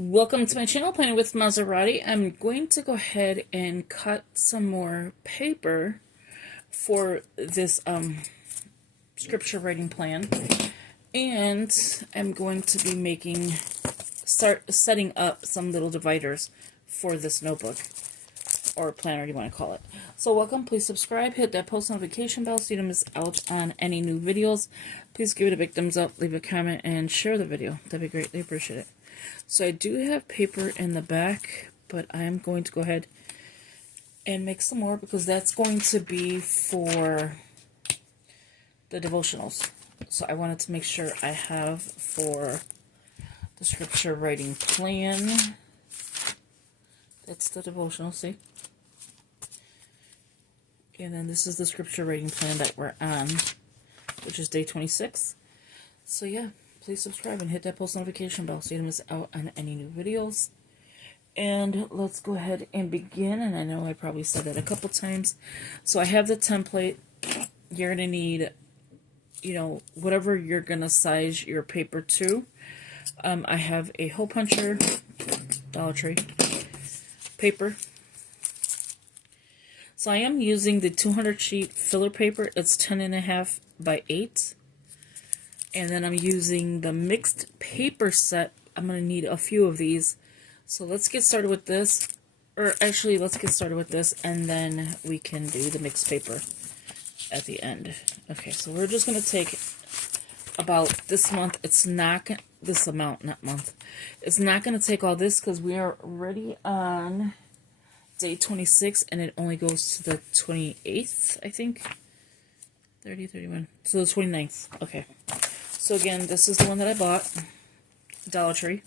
Welcome to my channel, Planning with Maserati. I'm going to go ahead and cut some more paper for this scripture writing plan, and I'm going to be setting up some little dividers for this notebook or planner, you want to call it. So welcome, please subscribe, hit that post notification bell so you don't miss out on any new videos. Please give it a big thumbs up, leave a comment, and share the video. That'd be greatly appreciated. So I do have paper in the back, but I'm going to go ahead and make some more because that's going to be for the devotionals. So I wanted to make sure I have for the scripture writing plan. That's the devotional, see? And then this is the scripture writing plan that we're on, which is day 26. So yeah. Please subscribe and hit that post notification bell so you don't miss out on any new videos. And let's go ahead and begin. And I know I probably said that a couple times. So I have the template. You're going to need, whatever you're going to size your paper to. I have a hole puncher, Dollar Tree, paper. So I am using the 200 sheet filler paper. It's 10.5 by 8. And then I'm using the mixed paper set. I'm going to need a few of these. So let's get started with this. Or actually, let's get started with this, and then we can do the mixed paper at the end. Okay, so we're just going to take about this month. It's not this amount, not month. It's not going to take all this because we are already on day 26, and it only goes to the 28th, I think. 30, 31. So the 29th. Okay. So again, this is the one that I bought, Dollar Tree.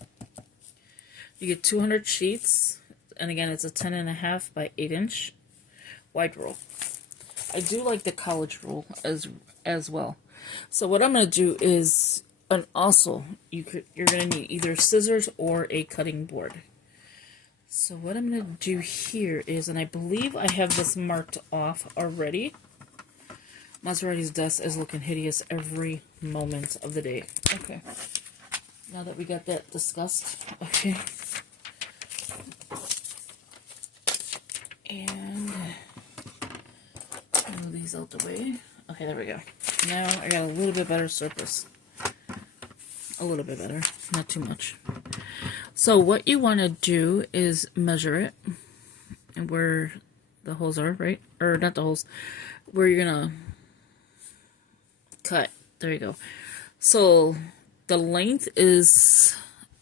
You get 200 sheets, and again, it's a 10.5 by 8 inch wide roll. I do like the college roll as well. So what I'm going to do is, and also you're going to need either scissors or a cutting board. So what I'm going to do here is, and I believe I have this marked off already. Maserati's desk is looking hideous every moment of the day. Okay. Now that we got that discussed. Okay. And move these out the way. Okay, there we go. Now I got a little bit better surface. A little bit better. Not too much. So what you want to do is measure it. And where the holes are, right? Or not the holes. Where you're going to cut. There you go. So the length is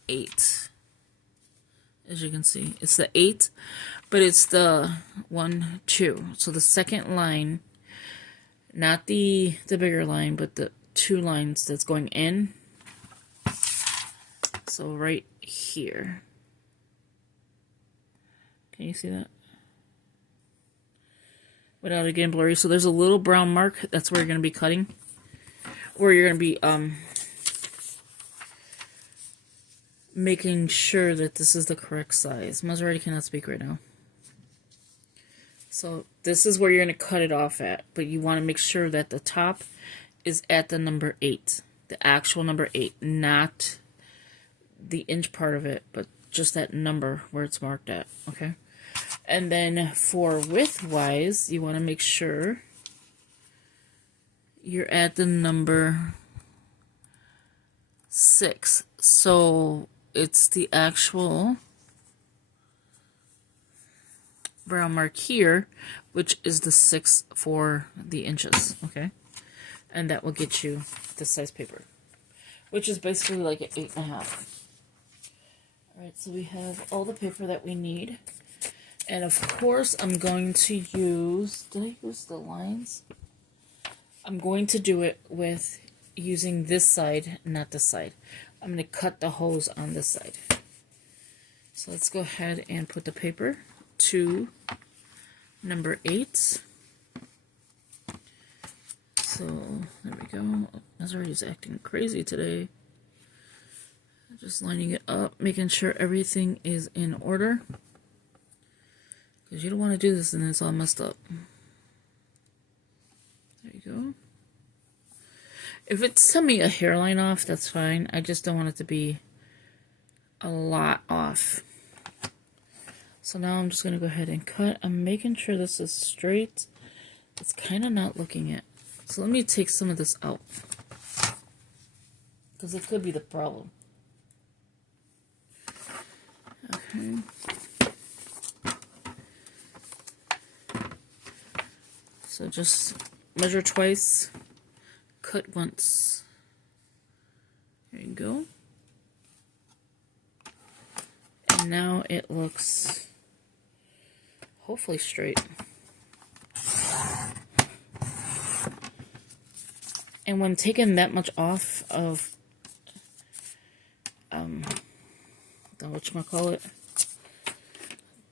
8. As you can see, it's the 8, but it's the 1, 2. So the second line, not the bigger line, but the 2 lines that's going in. So right here. Can you see that? Without it getting blurry. So there's a little brown mark. That's where you're going to be cutting. Where you're going to be making sure that this is the correct size. Maserati cannot speak right now. So this is where you're going to cut it off at. But you want to make sure that the top is at the number 8. The actual number 8. Not the inch part of it, but just that number where it's marked at. Okay? And then for width-wise, you want to make sure you're at the number 6. So it's the actual brown mark here, which is the 6 for the inches. Okay. And that will get you this size paper, which is basically like an 8.5. Alright, so we have all the paper that we need. And of course, I'm going to use, did I use the lines? I'm going to do it with using this side, not this side. I'm going to cut the holes on this side. So let's go ahead and put the paper to number 8. So there we go. Maserati's acting crazy today. Just lining it up, making sure everything is in order. Because you don't want to do this and it's all messed up. There you go. If it's semi a hairline off, that's fine. I just don't want it to be a lot off. off. So now I'm just going to go ahead and cut. I'm making sure this is straight. It's kind of not looking it. So let me take some of this out, because it could be the problem. Okay. So just measure twice, cut once. There you go. And now it looks hopefully straight. And when taking that much off of the whatchamacallit,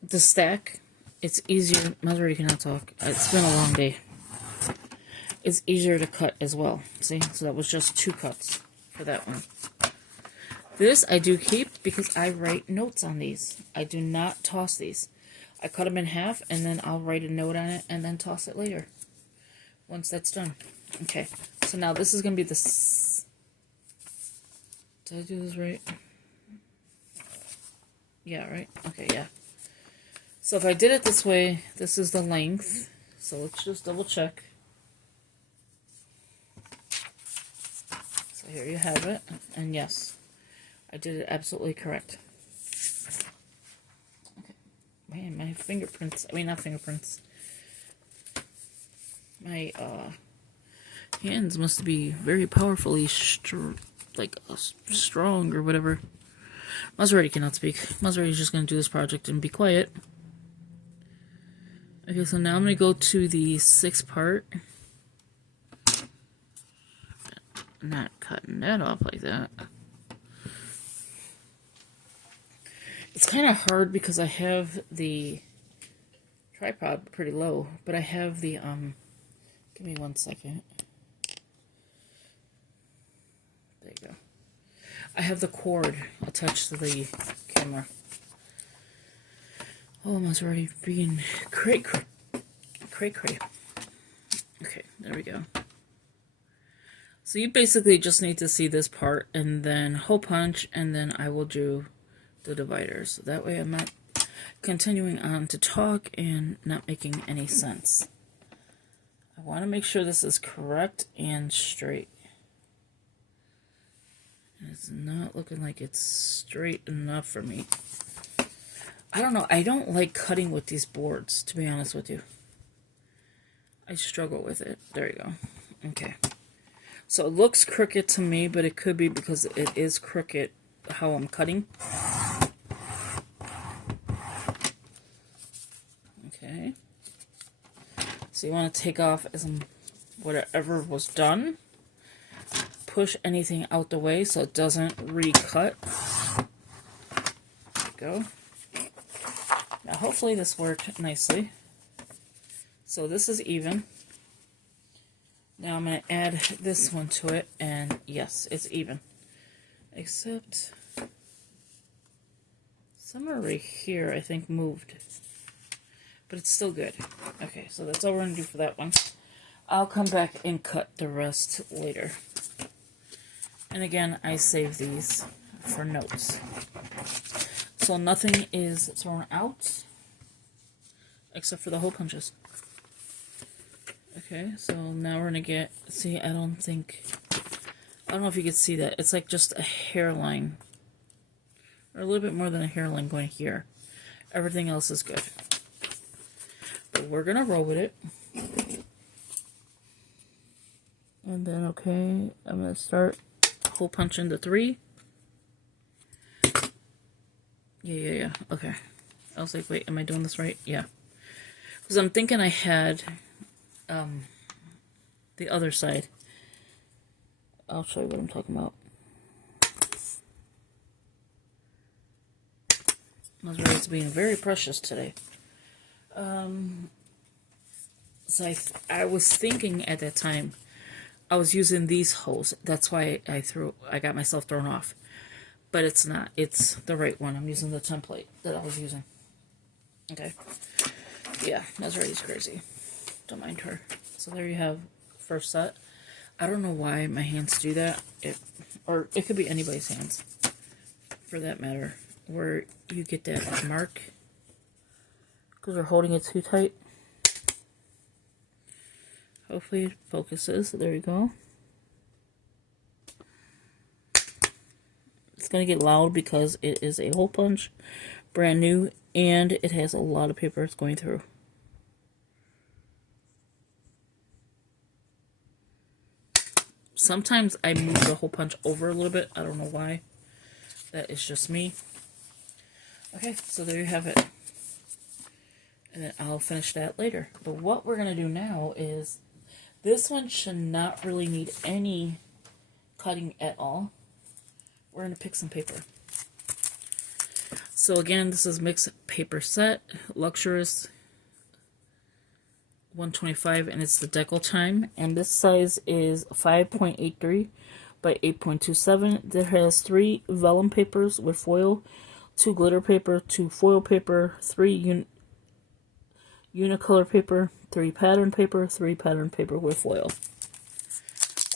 the stack, it's easier. Mother, you cannot talk. It's been a long day. It's easier to cut as well. See? So that was just 2 cuts for that one. This I do keep because I write notes on these. I do not toss these. I cut them in half and then I'll write a note on it and then toss it later once that's done. Okay, so now this is going to be the... Did I do this right? Yeah, right? Okay, yeah. So if I did it this way, this is the length. So let's just double check. So here you have it. And yes, I did it absolutely correct. Okay. Man, my fingerprints, I mean not fingerprints. My hands must be very powerfully strong or whatever. Maserati cannot speak. Maserati is just going to do this project and be quiet. Okay, so now I'm going to go to the 6th part. Not cutting that off like that. It's kind of hard because I have the tripod pretty low, but I have the, give me 1 second. There you go. I have the cord attached to the camera. Oh, Maserati being cray. Okay, there we go. So you basically just need to see this part and then hole punch, and then I will do the dividers. So that way I'm not continuing on to talk and not making any sense. I want to make sure this is correct and straight. It's not looking like it's straight enough for me. I don't know. I don't like cutting with these boards, to be honest with you. I struggle with it. There you go. Okay. So it looks crooked to me, but it could be because it is crooked how I'm cutting. Okay. So you want to take off whatever was done. Push anything out the way so it doesn't recut. There we go. Now hopefully this worked nicely. So this is even. Now I'm going to add this one to it, and yes, it's even. Except somewhere right here I think moved. But it's still good. Okay, so that's all we're going to do for that one. I'll come back and cut the rest later. And again, I save these for notes. So nothing is thrown out except for the hole punches. Okay, so now we're gonna get, see, I don't know if you can see that. It's like just a hairline. Or a little bit more than a hairline going here. Everything else is good. But we're gonna roll with it. And then, okay, I'm gonna start hole punching the 3. Yeah. Okay. I was like, wait, am I doing this right? Yeah. Because I'm thinking I had the other side. I'll show you what I'm talking about. It's being very precious today. So I was thinking at that time I was using these holes. That's why I got myself thrown off. But it's not. It's the right one. I'm using the template that I was using. Okay. Yeah, Maserati's crazy. Don't mind her. So there you have first set. I don't know why my hands do that. Or it could be anybody's hands, for that matter. where you get that mark because we're holding it too tight. Hopefully it focuses. There you go. It's going to get loud because it is a hole punch, brand new, and it has a lot of paper it's going through. Sometimes I move the hole punch over a little bit. I don't know why. That is just me. Okay, so there you have it. And then I'll finish that later. But what we're going to do now is, this one should not really need any cutting at all. We're going to pick some paper. So again, this is Mixed Paper Set, Luxurious 125, and it's the Deco Time. And this size is 5.83 by 8.27. There has 3 vellum papers with foil, 2 glitter paper, 2 foil paper, 3 unicolor paper, 3 pattern paper, 3 pattern paper with foil.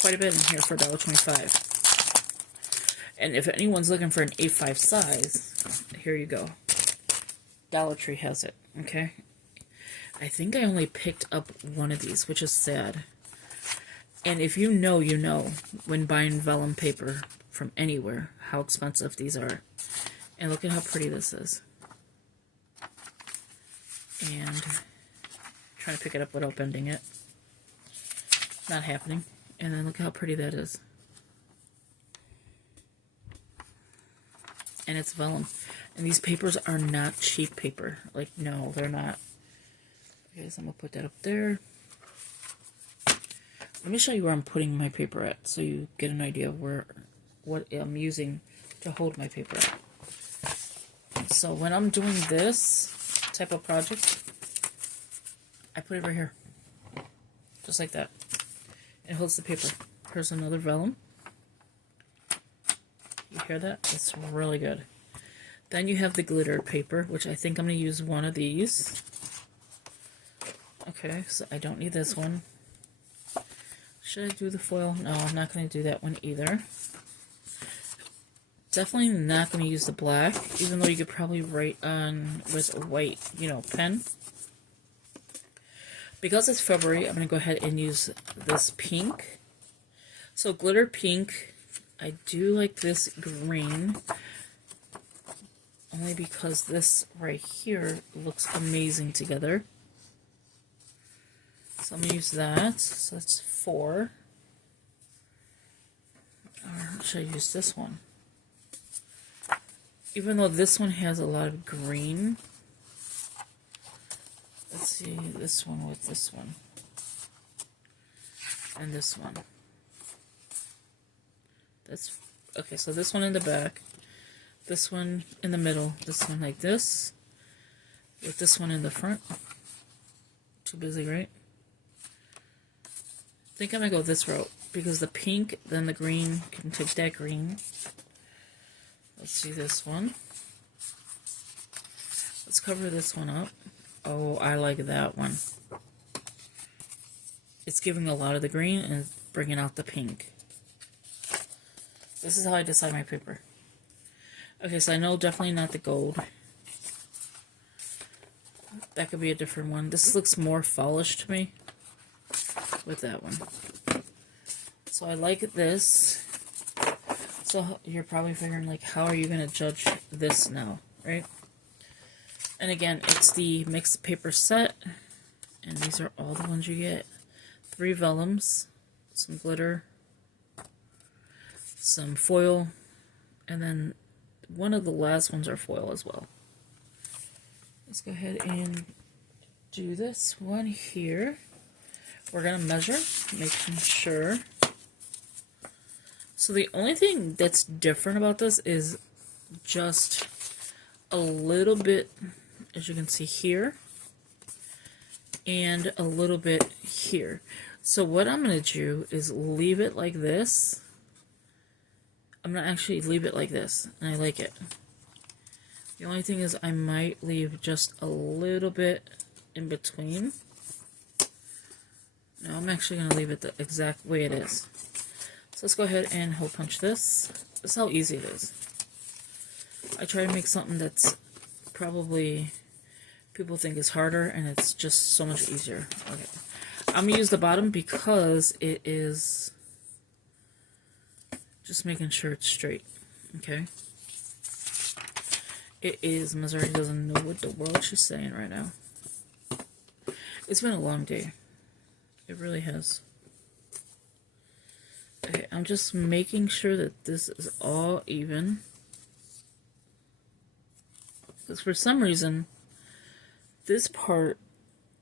Quite a bit in here for $1.25. And if anyone's looking for an A5 size, here you go. Dollar Tree has it, okay? I think I only picked up one of these, which is sad. And if you know, you know, when buying vellum paper from anywhere, how expensive these are. And look at how pretty this is. And trying to pick it up without bending it. Not happening. And then look how pretty that is. And it's vellum. And these papers are not cheap paper. Like, no, they're not. Okay, so I'm going to put that up there. Let me show you where I'm putting my paper at, so you get an idea of what I'm using to hold my paper at. So when I'm doing this type of project, I put it right here. Just like that. It holds the paper. Here's another vellum. You hear that? It's really good. Then you have the glittered paper, which I think I'm going to use one of these. Okay, so I don't need this one. Should I do the foil? No, I'm not going to do that one either. Definitely not going to use the black, even though you could probably write on with a white, pen. Because it's February, I'm going to go ahead and use this pink. So glitter pink. I do like this green, only because this right here looks amazing together. So I'm going to use that. So that's 4. Or should I use this one? Even though this one has a lot of green. Let's see this one with this one. And this one. That's okay, so this one in the back, this one in the middle, this one like this, with this one in the front. Too busy, right? I think I'm gonna go this route because the pink, then the green can take that green. Let's see this one. Let's cover this one up. Oh, I like that one. It's giving a lot of the green and bringing out the pink. This is how I decide my paper. Okay, so I know definitely not the gold. That could be a different one. This looks more fallish to me with that one. So I like this. So you're probably figuring, like, how are you going to judge this now, right? And again, it's the Mixed Paper Set. And these are all the ones you get. 3 vellums, some glitter, some foil, and then one of the last ones are foil as well. Let's go ahead and do this one here. We're going to measure, making sure. So the only thing that's different about this is just a little bit, as you can see here, and a little bit here. So what I'm going to do is leave it like this. I'm going to actually leave it like this, and I like it. The only thing is I might leave just a little bit in between. No, I'm actually going to leave it the exact way it is. So let's go ahead and hole punch this. This is how easy it is. I try to make something that's probably people think is harder, and it's just so much easier. Okay. I'm going to use the bottom because it is just making sure it's straight. Okay. It is. Missouri doesn't know what the world she's saying right now. It's been a long day. It really has. Okay, I'm just making sure that this is all even. Because for some reason, this part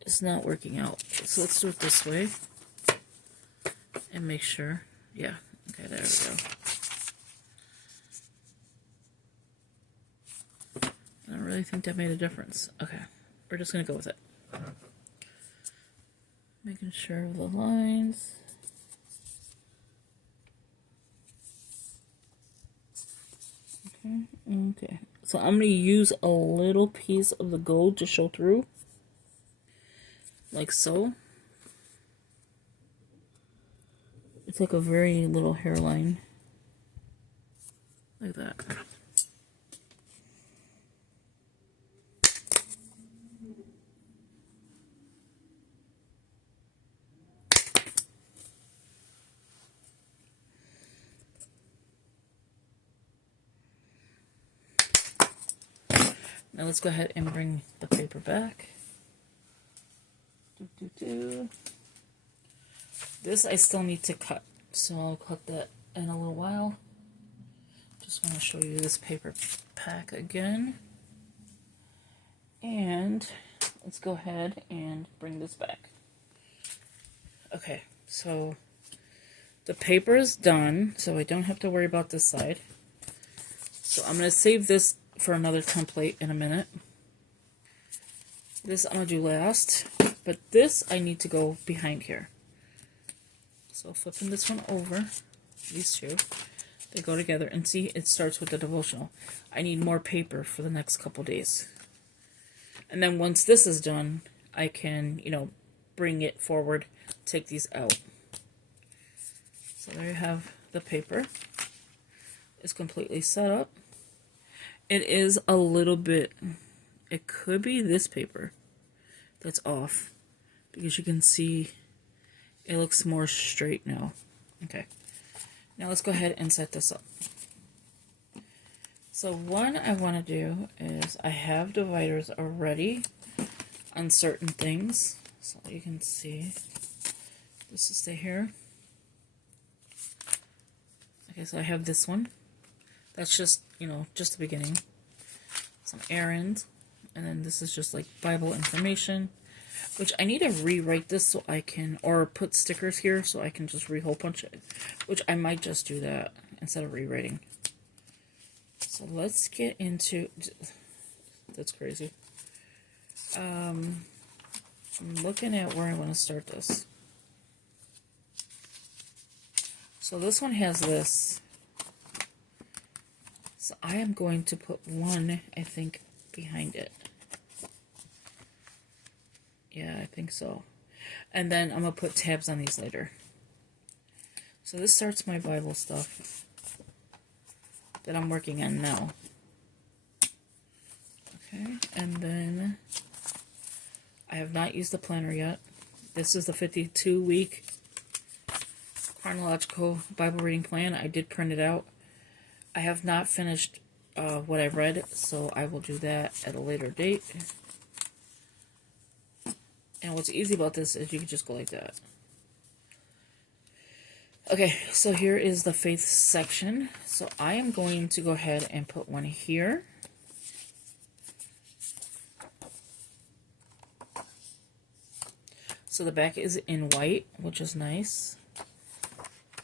is not working out. So let's do it this way. And make sure. Yeah. Okay, there we go. I don't really think that made a difference. Okay. We're just going to go with it. Making sure of the lines. Okay. So I'm going to use a little piece of the gold to show through. Like so. It's like a very little hairline. Like that. Now let's go ahead and bring the paper back. This I still need to cut, so I'll cut that in a little while. Just want to show you this paper pack again. And let's go ahead and bring this back. Okay, so the paper is done, so I don't have to worry about this side. So I'm going to save this for another template in a minute. This I'm going to do last, but this I need to go behind here. So flipping this one over, these two, they go together, and see, it starts with the devotional. I need more paper for the next couple days. And then once this is done, I can, you know, bring it forward, take these out. So there you have the paper. It's completely set up. It is a little bit, it could be this paper that's off, because you can see it looks more straight now. Okay, now let's go ahead and set this up. So one I want to do is, I have dividers already on certain things, so you can see this is the here. Okay, so I have this one. That's just, you know, just the beginning. Some errands. And then this is just like Bible information, which I need to rewrite this so I can, or put stickers here so I can just re-hole punch it, which I might just do that instead of rewriting. So let's get into, that's crazy. I'm looking at where I want to start this. So this one has this. So I am going to put one, I think, behind it. Yeah, I think so. And then I'm going to put tabs on these later. So this starts my Bible stuff that I'm working on now. Okay, and then I have not used the planner yet. This is the 52-week chronological Bible reading plan. I did print it out. I have not finished what I read, so I will do that at a later date. And what's easy about this is you can just go like that. Okay, so here is the faith section. So I am going to go ahead and put one here. So the back is in white, which is nice.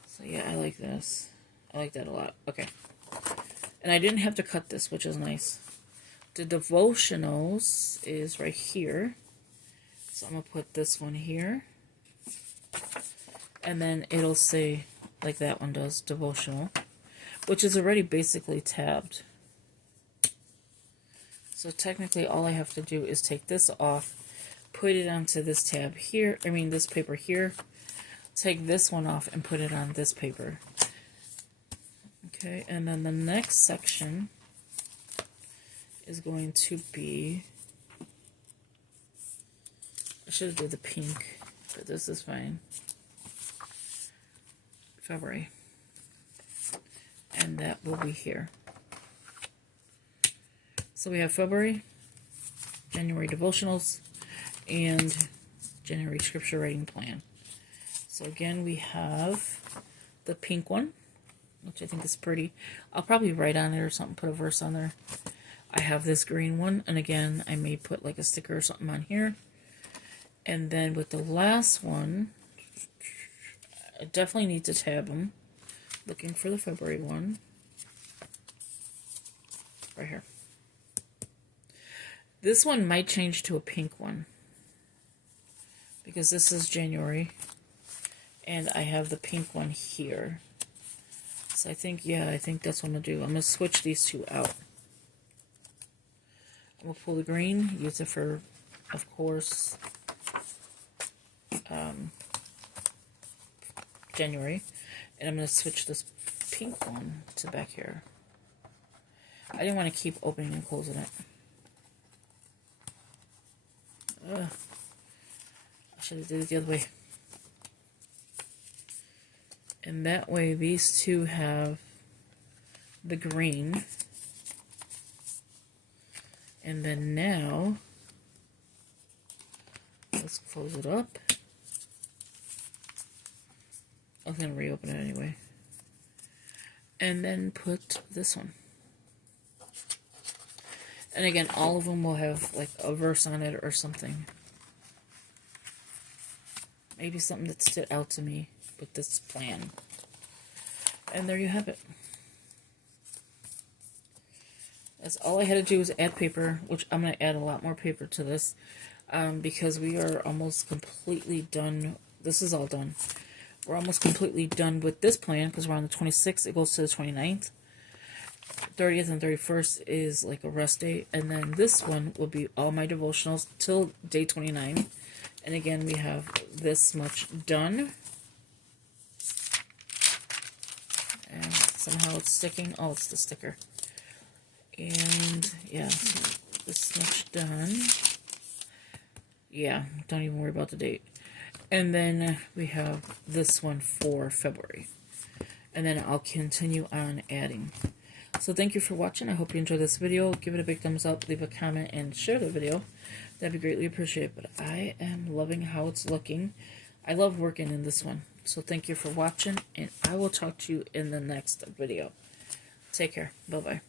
So yeah, I like this. I like that a lot. Okay. And I didn't have to cut this, which is nice. The devotionals is right here. So I'm going to put this one here. And then it'll say, like that one does, devotional, which is already basically tabbed. So technically all I have to do is take this off, put it onto this tab here, this paper here, take this one off and put it on this paper. Okay, and then the next section is going to be, I should have did the pink, but this is fine. February. And that will be here. So we have February, January devotionals, and January scripture writing plan. So again, we have the pink one, which I think is pretty. I'll probably write on it or something, put a verse on there. I have this green one, and again, I may put like a sticker or something on here. And then with the last one, I definitely need to tab them. Looking for the February one. Right here. This one might change to a pink one, because this is January, and I have the pink one here. So I think, yeah, I think that's what I'm going to do. I'm going to switch these two out. I'm going to pull the green, use it for, of course, January. And I'm going to switch this pink one to back here. I didn't want to keep opening and closing it. I should have did it the other way. And that way these two have the green. And then now, let's close it up. I was going to reopen it anyway. And then put this one. And again, all of them will have like a verse on it or something. Maybe something that stood out to me with this plan. And there you have it. That's all I had to do was add paper, which I'm going to add a lot more paper to this. Because we are almost completely done. This is all done. We're almost completely done with this plan because we're on the 26th. It goes to the 29th. 30th and 31st is like a rest day. And then this one will be all my devotionals till day 29. And again, we have this much done. And somehow it's sticking. Oh, it's the sticker. And yeah, so this much done. Yeah, don't even worry about the date. And then we have this one for February. And then I'll continue on adding. So thank you for watching. I hope you enjoyed this video. Give it a big thumbs up, leave a comment, and share the video. That'd be greatly appreciated. But I am loving how it's looking. I love working in this one. So thank you for watching, and I will talk to you in the next video. Take care. Bye-bye.